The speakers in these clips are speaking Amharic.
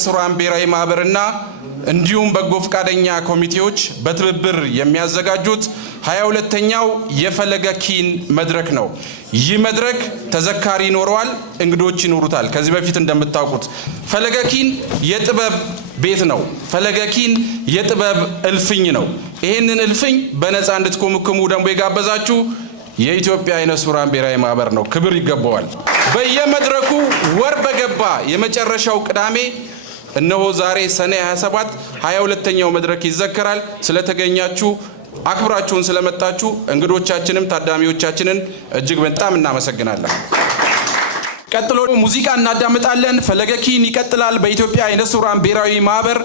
ስውራን ብሔራዊ ማህበርና እንዲሁም በጎ ፈቃደኛ ኮሚቴዎች በትብብር የሚያዘጋጁት 22ኛው የፈለገ ኪን መድረክ ነው። ይህ መድረክ ተዘካሪ ይኖረዋል፣ እንግዶች ይኖሩታል። ከዚህ በፊት እንደምታውቁት ፈለገ ኪን የጥበብ ቤት ነው። ፈለገ ኪን የጥበብ እልፍኝ ነው። ይህንን እልፍኝ በነፃ እንድትኮመኩሙ ደግሞ የጋበዛችሁ የኢትዮጵያ አይነ ስውራን ብሔራዊ ማህበር ነው። ክብር ይገባዋል። በየመድረኩ ወር በገባ የመጨረሻው ቅዳሜ እነሆ ዛሬ ሰኔ 27 22ኛው መድረክ ይዘከራል። ስለተገኛችሁ አክብራችሁን ስለመጣችሁ እንግዶቻችንም ታዳሚዎቻችንን እጅግ በጣም እናመሰግናለን። ቀጥሎ ሙዚቃ እናዳምጣለን። ፈለገ ኪን ይቀጥላል። በኢትዮጵያ አይነ ስውራን ብሔራዊ ማህበር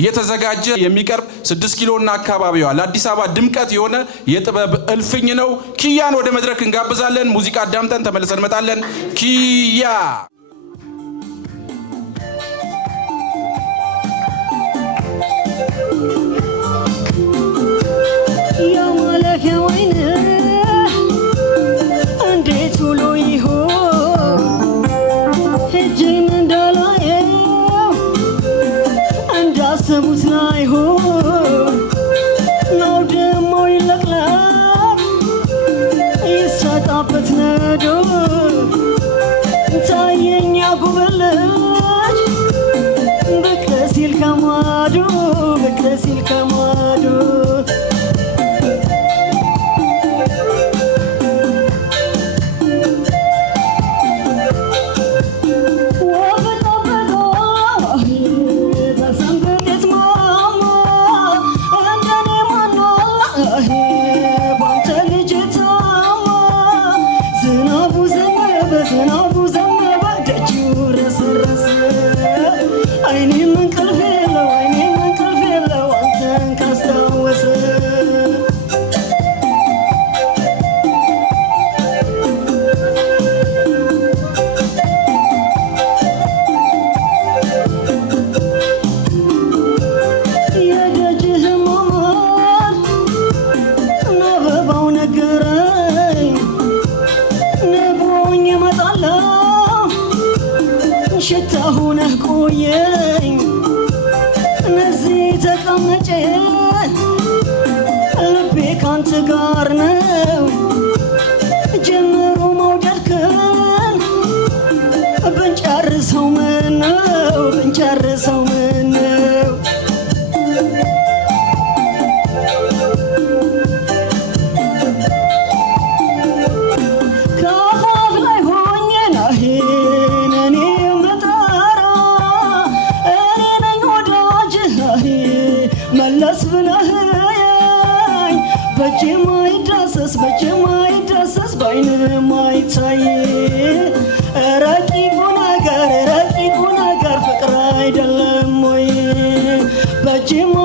እየተዘጋጀ የሚቀርብ 6 ኪሎና አካባቢዋ ለአዲስ አበባ ድምቀት የሆነ የጥበብ እልፍኝ ነው። ኪያን ወደ መድረክ እንጋብዛለን። ሙዚቃ አዳምጠን ተመልሰን እንመጣለን። ኪያ Jim